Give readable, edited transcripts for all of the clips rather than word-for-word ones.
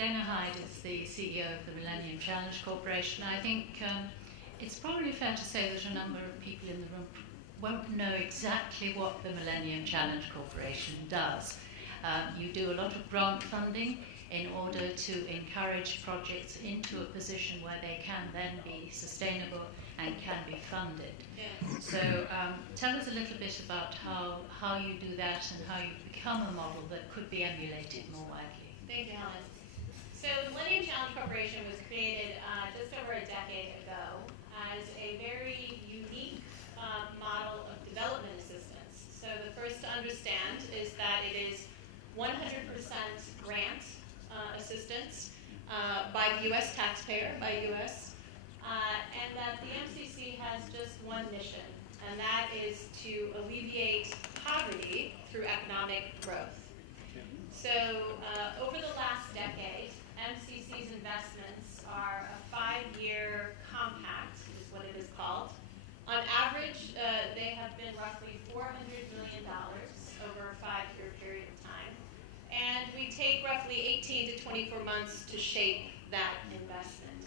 Dana Hyde is the CEO of the Millennium Challenge Corporation. I think it's probably fair to say that a number of people in the room won't know exactly what the Millennium Challenge Corporation does. You do a lot of grant funding in order to encourage projects into a position where they can then be sustainable and can be funded. Yes. So tell us a little bit about how you do that and how you become a model that could be emulated more widely. Thank you, Helen. So the Millennium Challenge Corporation was created just over a decade ago as a very unique model of development assistance. So the first to understand is that it is 100% grant assistance by the U.S. taxpayer, by U.S., and that the MCC has just one mission, and that is to alleviate poverty through economic growth. So over the last decade, MCC's investments are a 5-year compact, is what it is called. On average, they have been roughly $400 million over a 5-year period of time. And we take roughly 18 to 24 months to shape that investment.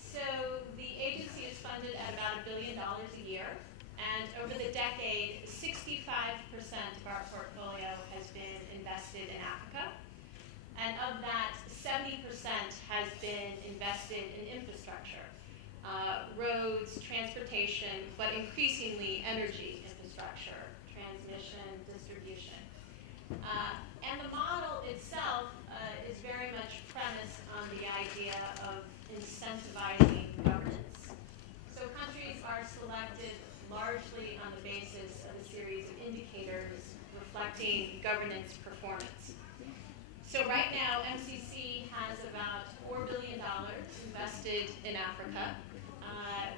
So the agency is funded at about $1 billion a year. And over the decade, 65% of our portfolio has been invested in Africa. And of that, 70% has been invested in infrastructure, roads, transportation, but increasingly energy infrastructure, transmission, distribution. And the model itself is very much premised on the idea of incentivizing governance. So countries are selected largely on the basis of a series of indicators reflecting governance performance. So right now, MCC has about $4 billion invested in Africa.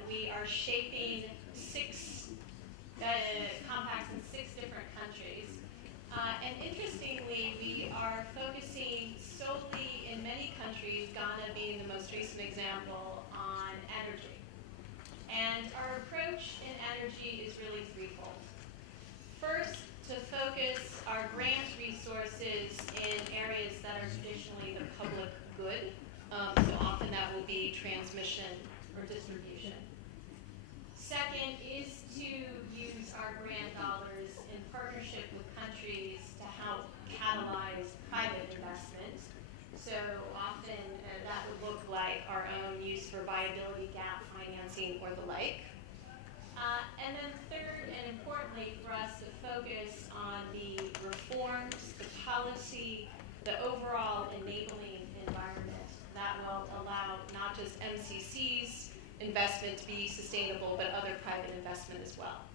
We are shaping 6 compacts in 6 different countries. And interestingly, we are focusing solely in many countries, Ghana being the most recent example, on energy. And our approach in energy is really threefold. First, to focus our grant resources in areas that are traditionally the public good. So often that will be transmission or distribution. Second is to use our grant dollars in partnership with countries to help catalyze private investment. So often that would look like our own use for viability gap financing or the like. And then third, and importantly for us, to focus on the reforms, the policy, the overall enabling environment that will allow not just MCC's investment to be sustainable, but other private investment as well.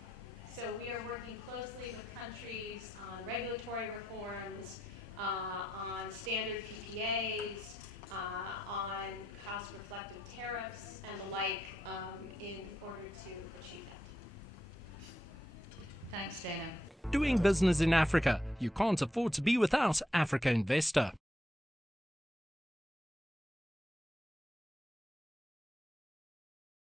So we are working closely with countries on regulatory reforms, on standard PPAs, on cost-reflective tariffs, and the like in order to achieve that. Thanks, Dana. Doing business in Africa. You can't afford to be without Africa Investor.